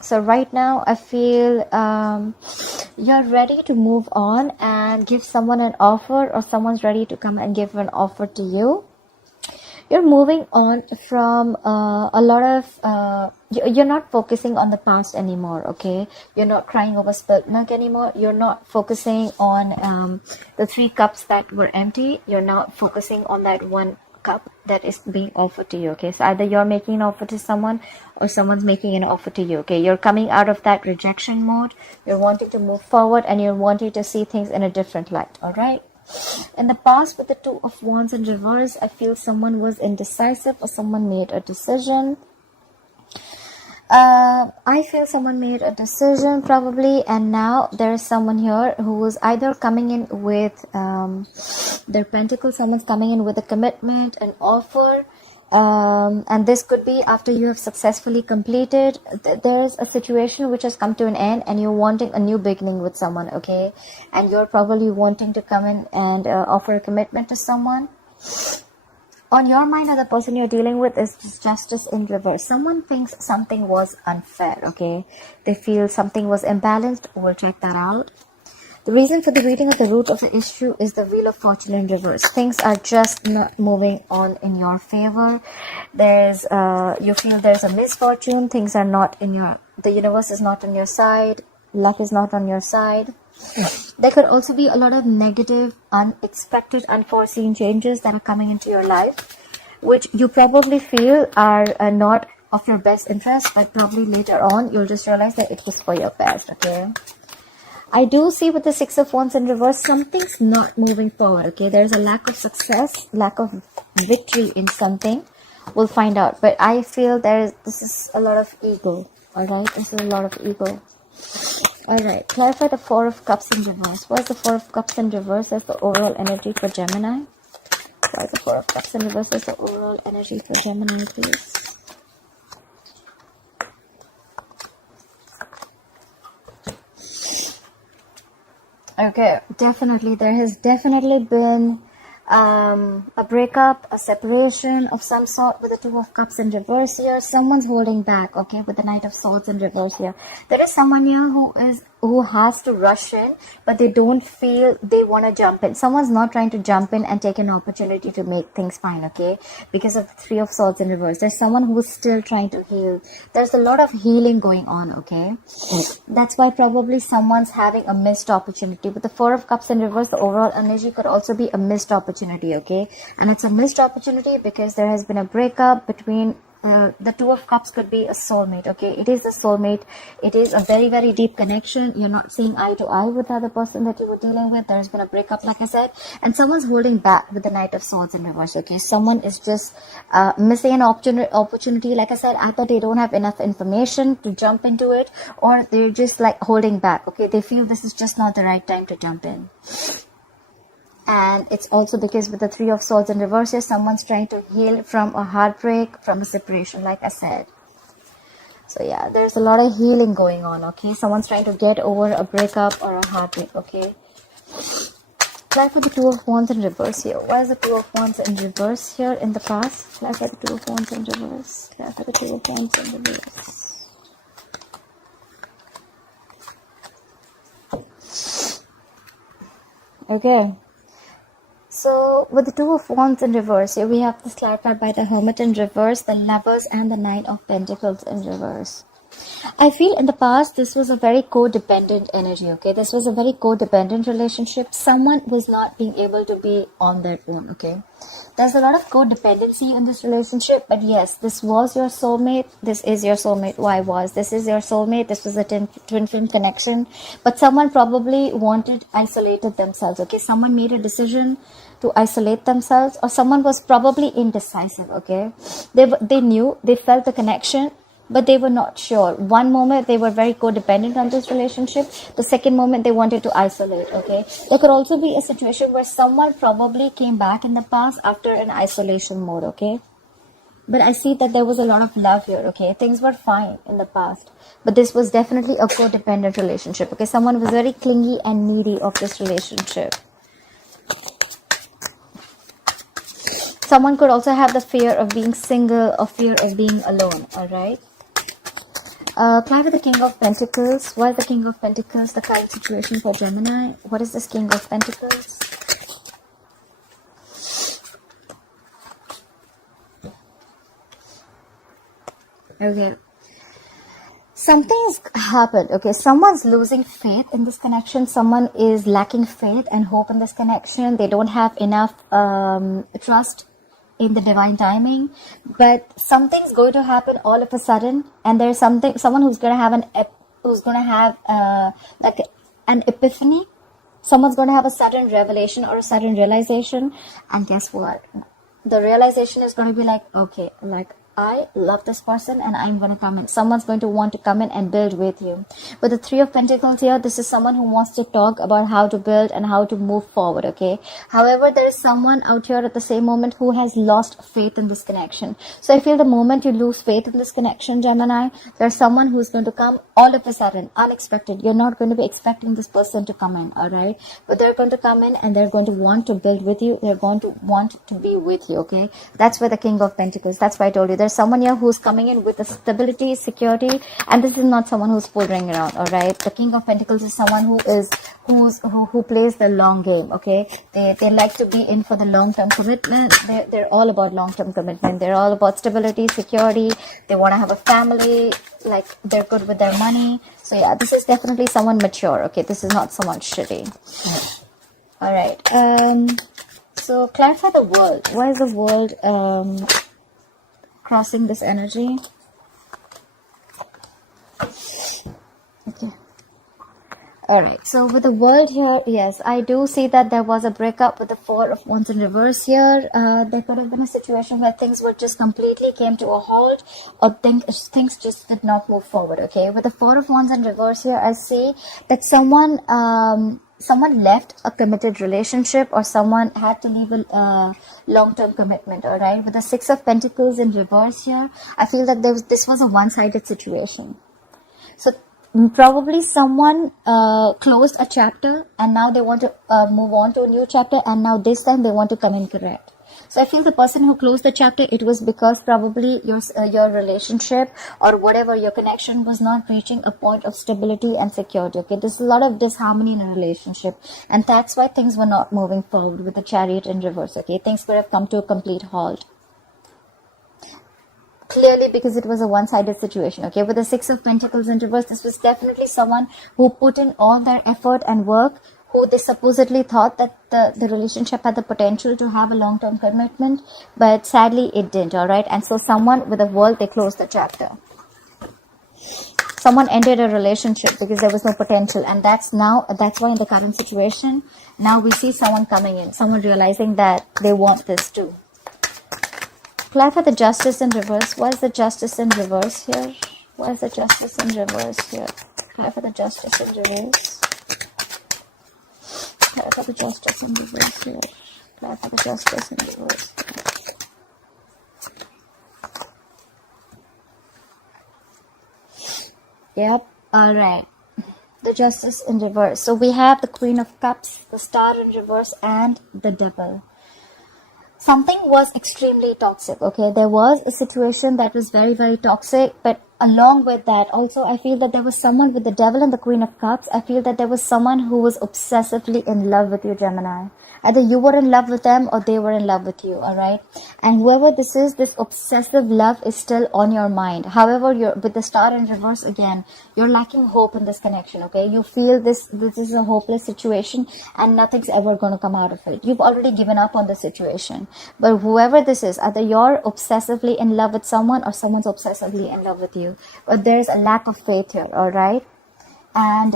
So right now I feel you're ready to move on and give someone an offer, or someone's ready to come and give an offer to you. You're moving on from a lot of you're not focusing on the past anymore. Okay, you're not crying over spilt milk anymore. You're not focusing on the 3 cups that were empty. You're not focusing on that 1 cup that is being offered to you. Okay, so either you're making an offer to someone, or someone's making an offer to you. Okay, you're coming out of that rejection mode. You're wanting to move forward, and you're wanting to see things in a different light. All right. In the past, with the 2 of Wands in reverse, I feel someone was indecisive, or someone made a decision. I feel someone made a decision probably, and now there is someone here who is either coming in with their pentacle. Someone's coming in with a commitment, an offer. And this could be after you have successfully completed. There's a situation which has come to an end, and you're wanting a new beginning with someone. Okay, and you're probably wanting to come in and offer a commitment to someone. On your mind, or the person you're dealing with, is justice in reverse. Someone thinks something was unfair. Okay, they feel something was imbalanced. We'll check that out. The reason for the reading of the root of the issue is the Wheel of Fortune in reverse. Things are just not moving on in your favor. You feel there's a misfortune. Things are not in the universe is not on your side. Luck is not on your side. There could also be a lot of negative, unexpected, unforeseen changes that are coming into your life, which you probably feel are not of your best interest, but probably later on you'll just realize that it was for your best. Okay, I do see with the 6 of Wands in reverse, something's not moving forward. Okay, there's a lack of success, lack of victory in something. We'll find out, but I feel this is a lot of ego. All right, this is a lot of ego. All right, clarify the 4 of Cups in reverse. What is the 4 of Cups in reverse as the overall energy for Gemini? What is the 4 of Cups in reverse as the overall energy for Gemini, please? Okay, definitely. There has definitely been a breakup, a separation of some sort with the 2 of Cups in reverse here. Someone's holding back, okay, with the Knight of Swords in reverse here. There is someone here who has to rush in, but they don't feel they want to jump in. Someone's not trying to jump in and take an opportunity to make things fine, okay, because of the 3 of Swords in reverse. There's someone who's still trying to heal. There's a lot of healing going on, okay. That's why probably someone's having a missed opportunity. With the 4 of Cups in reverse, the overall energy could also be a missed opportunity, okay, and it's a missed opportunity because there has been a breakup between the 2 of Cups. Could be a soulmate, okay. It is a soulmate. It is a very, very deep connection. You're not seeing eye to eye with the other person that you were dealing with. There's been a breakup, like I said, and someone's holding back with the Knight of Swords in reverse, okay. Someone is just missing an opportunity. Like I said, either they don't have enough information to jump into it, or they're just like holding back, okay. They feel this is just not the right time to jump in. And it's also because with the 3 of Swords in reverse, someone's trying to heal from a heartbreak, from a separation, like I said. So yeah, there's a lot of healing going on, okay. Someone's trying to get over a breakup or a heartbreak, okay. Apply for the 2 of Wands in reverse here. Why is the 2 of Wands in reverse here in the past? Apply for the 2 of Wands in reverse. Apply for the 2 of Wands in reverse. Okay. So with the 2 of Wands in reverse, here we have this clarified by the Hermit in reverse, the Lovers, and the 9 of Pentacles in reverse. I feel in the past this was a very codependent energy, okay. This was a very codependent relationship. Someone was not being able to be on their own, okay. There's a lot of codependency in this relationship, but yes, this was your soulmate. This is your soulmate. This is your soulmate. This was a twin flame connection, but someone probably isolated themselves, okay. Someone made a decision to isolate themselves, or someone was probably indecisive, okay. They knew, they felt the connection, but they were not sure. One moment they were very codependent on this relationship, the second moment they wanted to isolate, okay. There could also be a situation where someone probably came back in the past after an isolation mode, okay. But I see that there was a lot of love here, okay. Things were fine in the past, but this was definitely a codependent relationship, okay. Someone was very clingy and needy of this relationship. Someone could also have the fear of being single or fear of being alone, all right. Clarify the King of Pentacles. Why is the King of Pentacles the current situation for Gemini? What is this King of Pentacles? Okay. Something's happened. Okay, someone's losing faith in this connection. Someone is lacking faith and hope in this connection. They don't have enough trust in the divine timing, but something's going to happen all of a sudden, and there's someone who's going to have like an epiphany. Someone's going to have a sudden revelation or a sudden realization, and guess what? The realization is going to be like, okay, like, I love this person and I'm going to come in. Someone's going to want to come in and build with you. With the Three of Pentacles here, this is someone who wants to talk about how to build and how to move forward, okay? However, there is someone out here at the same moment who has lost faith in this connection. So I feel the moment you lose faith in this connection, Gemini, there's someone who's going to come all of a sudden, unexpected. You're not going to be expecting this person to come in, all right? But they're going to come in and they're going to want to build with you. They're going to want to be with you, okay? That's where the King of Pentacles, that's why I told you. There's someone here who's coming in with a stability, security, and this is not someone who's fooling around, all right? The King of Pentacles is someone who plays the long game, okay? They like to be in for the long-term commitment. They're all about long-term commitment. They're all about stability, security. They want to have a family, like they're good with their money. So yeah, this is definitely someone mature, okay? This is not someone shitty. All right. So clarify the world. Why is the world crossing this energy? Okay. All right. So with the world here, yes, I do see that there was a breakup with the Four of Wands in reverse here. There could have been a situation where things were just completely came to a halt, or things just did not move forward. Okay. With the Four of Wands in reverse here, I see that someone left a committed relationship, or someone had to leave a long-term commitment, all right? With the Six of Pentacles in reverse here, I feel that this was a one-sided situation. So probably someone closed a chapter and now they want to move on to a new chapter, and now this time they want to come in correct. So I feel the person who closed the chapter, it was because probably your relationship or whatever, your connection was not reaching a point of stability and security. Okay, there's a lot of disharmony in a relationship, and that's why things were not moving forward with the Chariot in reverse. Okay, things could have come to a complete halt. Clearly, because it was a one-sided situation. Okay, with the Six of Pentacles in reverse, this was definitely someone who put in all their effort and work, who they supposedly thought that the relationship had the potential to have a long-term commitment, but sadly it didn't, all right? And so someone with the world, they closed the chapter. Someone ended a relationship because there was no potential, and that's why in the current situation, now we see someone coming in, someone realizing that they want this too. Clarify the Justice in reverse. Why is the Justice in reverse here? Why is the Justice in reverse here? Clarify the Justice in reverse. Clarify the Justice in reverse here. Clarify the Justice in reverse. Yep. All right. The Justice in reverse. So we have the Queen of Cups, the Star in reverse, and the Devil. Something was extremely toxic. Okay, there was a situation that was very, very toxic, but along with that, also I feel that there was someone with the Devil and the Queen of Cups. I feel that there was someone who was obsessively in love with you, Gemini. Either you were in love with them or they were in love with you, all right? And whoever this is, this obsessive love is still on your mind. However, with the Star in reverse again, you're lacking hope in this connection, okay? You feel this is a hopeless situation and nothing's ever going to come out of it. You've already given up on the situation. But whoever this is, either you're obsessively in love with someone or someone's obsessively in love with you. But there's a lack of faith here, all right? And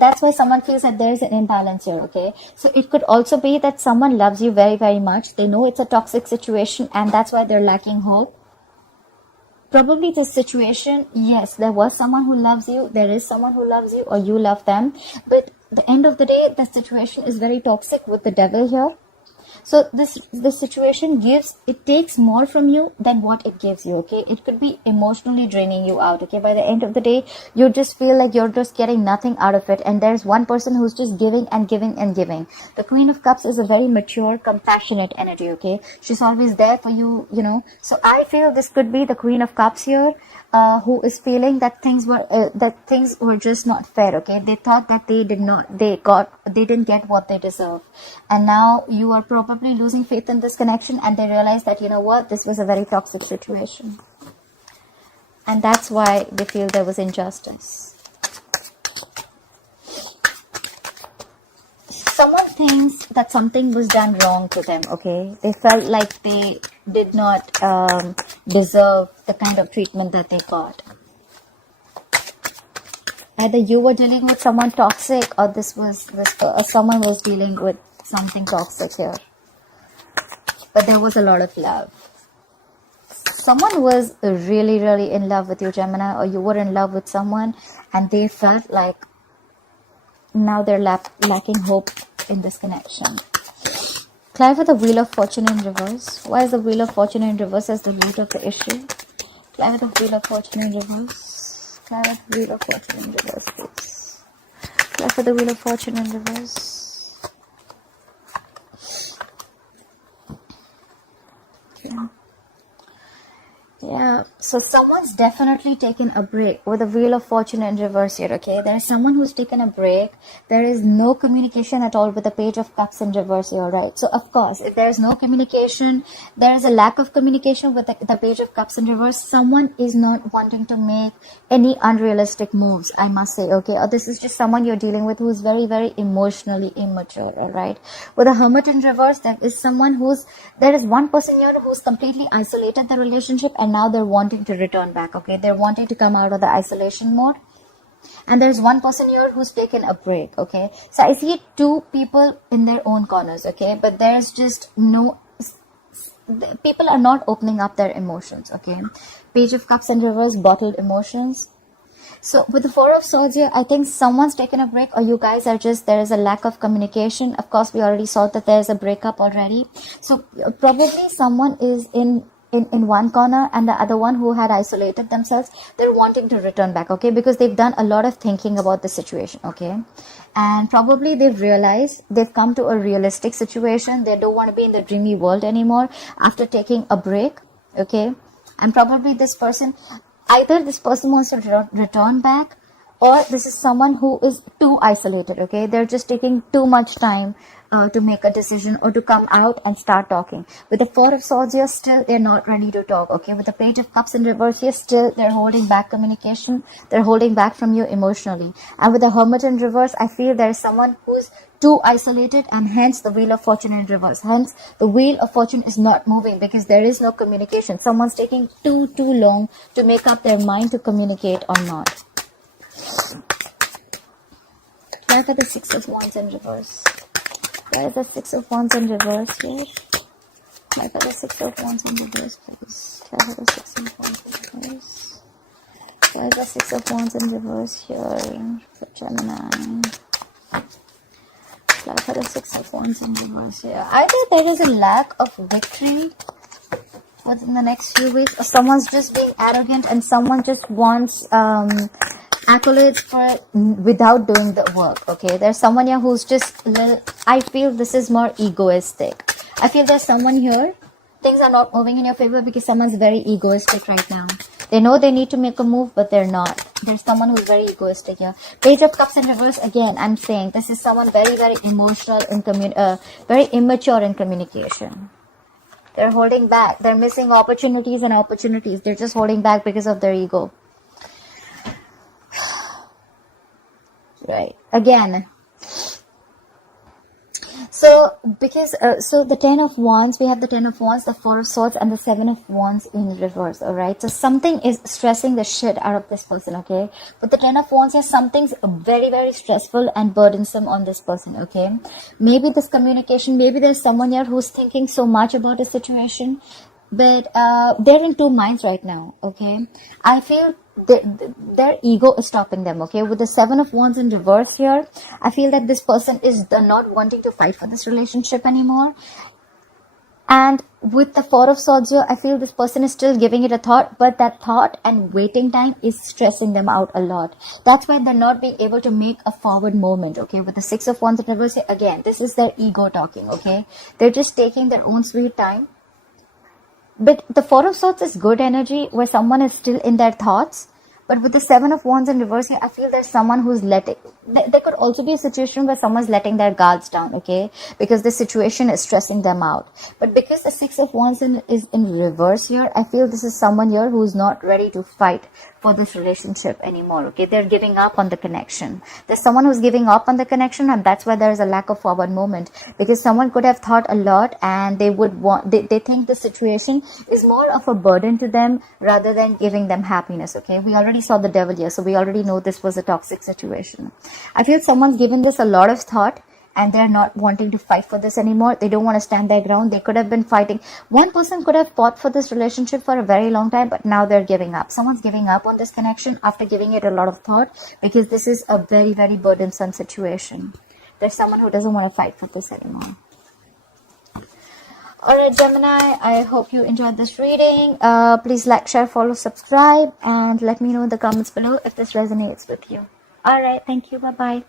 that's why someone feels that there's an imbalance here, okay? So it could also be that someone loves you very, very much. They know it's a toxic situation and that's why they're lacking hope. Probably this situation, yes, there was someone who loves you. There is someone who loves you, or you love them. But at the end of the day, the situation is very toxic with the Devil here. So this situation takes more from you than what it gives you, okay? It could be emotionally draining you out, okay? By the end of the day, you just feel like you're just getting nothing out of it, and there's one person who's just giving and giving and giving. The Queen of Cups is a very mature, compassionate energy, okay? She's always there for you, you know. So I feel this could be the Queen of Cups here, who is feeling that things were just not fair, okay? They thought that they didn't get what they deserve, and now you are probably losing faith in this connection, and they realize that, you know what, this was a very toxic situation, and that's why they feel there was injustice. Someone thinks that something was done wrong to them, okay? They felt like they did not deserve the kind of treatment that they got. Either you were dealing with someone toxic, or someone was dealing with something toxic here. But there was a lot of love. Someone was really, really in love with you, Gemini, or you were in love with someone, and they felt like now they're lacking hope in this connection. Clarify the Wheel of Fortune in reverse. Why is the Wheel of Fortune in reverse as the root of the issue? Clarify the Wheel of Fortune in reverse. Clarify the Wheel of Fortune in reverse, please. Clarify the Wheel of Fortune in reverse. Yeah, so someone's definitely taken a break with the Wheel of Fortune in reverse here, okay? There is someone who's taken a break. There is no communication at all with the Page of Cups in reverse here, right? So, of course, if there is no communication, there is a lack of communication with the Page of Cups in reverse. Someone is not wanting to make any unrealistic moves, I must say, okay? Or this is just someone you're dealing with who is very, very emotionally immature, all right? With the Hermit in reverse, there is one person here who's completely isolated the relationship, and now they're wanting to return back, okay? They're wanting to come out of the isolation mode. And there's one person here who's taken a break, okay? So I see two people in their own corners, okay? But there's just people are not opening up their emotions, okay? Page of Cups in reverse, bottled emotions. So with the Four of Swords here, I think someone's taken a break, or you guys are there is a lack of communication. Of course, we already saw that there's a breakup already. So probably someone is in one corner, and the other one who had isolated themselves, they're wanting to return back, okay? Because they've done a lot of thinking about the situation, okay? And probably they've realized they've come to a realistic situation. They don't want to be in the dreamy world anymore after taking a break, okay? And probably either this person wants to return back, or this is someone who is too isolated, okay? They're just taking too much time to make a decision or to come out and start talking. With the Four of Swords here, still they're not ready to talk, okay? With the Page of Cups in reverse here, still they're holding back communication. They're holding back from you emotionally. And with the Hermit in reverse, I feel there's someone who's too isolated, and hence the Wheel of Fortune in reverse. Hence the Wheel of Fortune is not moving because there is no communication. Someone's taking too long to make up their mind to communicate or not. Clarify the Six of Wands in reverse. Clarify the Six of Wands in reverse here. Clarify the Six of Wands in reverse, please. Clarify the Six of Wands in reverse. Clarify the Six of Wands in reverse here for Gemini. Clarify the Six of Wands in reverse here. Either there is a lack of victory within the next few weeks, or someone's just being arrogant and someone just wants accolades without doing the work, okay? There's someone here who's just I feel this is more egoistic. I feel there's someone here, things are not moving in your favor because someone's very egoistic right now. They know they need to make a move, but they're not. There's someone who's very egoistic here. Page of Cups in reverse, again, I'm saying this is someone very, very emotional, very immature in communication. They're holding back. They're missing opportunities and opportunities. They're just holding back because of their ego. Right. Again. So, so the Ten of Wands, we have the Ten of Wands, the Four of Swords, and the Seven of Wands in reverse, alright? So something is stressing the shit out of this person, okay? With the Ten of Wands here, something's very, very stressful and burdensome on this person, okay? Maybe this communication, maybe there's someone here who's thinking so much about a situation, but they're in two minds right now, okay? I feel their ego is stopping them, okay? With the Seven of Wands in reverse here, I feel that this person is not wanting to fight for this relationship anymore. And with the Four of Swords here, I feel this person is still giving it a thought, but that thought and waiting time is stressing them out a lot. That's why they're not being able to make a forward movement, okay? With the Six of Wands in reverse, again, this is their ego talking, okay? They're just taking their own sweet time. But the Four of Swords is good energy where someone is still in their thoughts. But with the Seven of Wands in reverse, I feel there's someone who's letting... There could also be a situation where someone's letting their guards down, okay? Because the situation is stressing them out. But because the Six of Wands is in reverse here, I feel this is someone here who's not ready to fight for this relationship anymore, okay? They're giving up on the connection. There's someone who's giving up on the connection, and that's why there's a lack of forward movement. Because someone could have thought a lot, and they would want... They think the situation is more of a burden to them rather than giving them happiness, okay? We already saw the devil here, so we already know this was a toxic situation. I feel someone's given this a lot of thought, and they're not wanting to fight for this anymore. They don't want to stand their ground. They could have been fighting. One person could have fought for this relationship for a very long time, but now they're giving up. Someone's giving up on this connection after giving it a lot of thought, because this is a very, very burdensome situation. There's someone who doesn't want to fight for this anymore. Alright, Gemini, I hope you enjoyed this reading. Please like, share, follow, subscribe, and let me know in the comments below if this resonates with you. Alright, thank you. Bye-bye.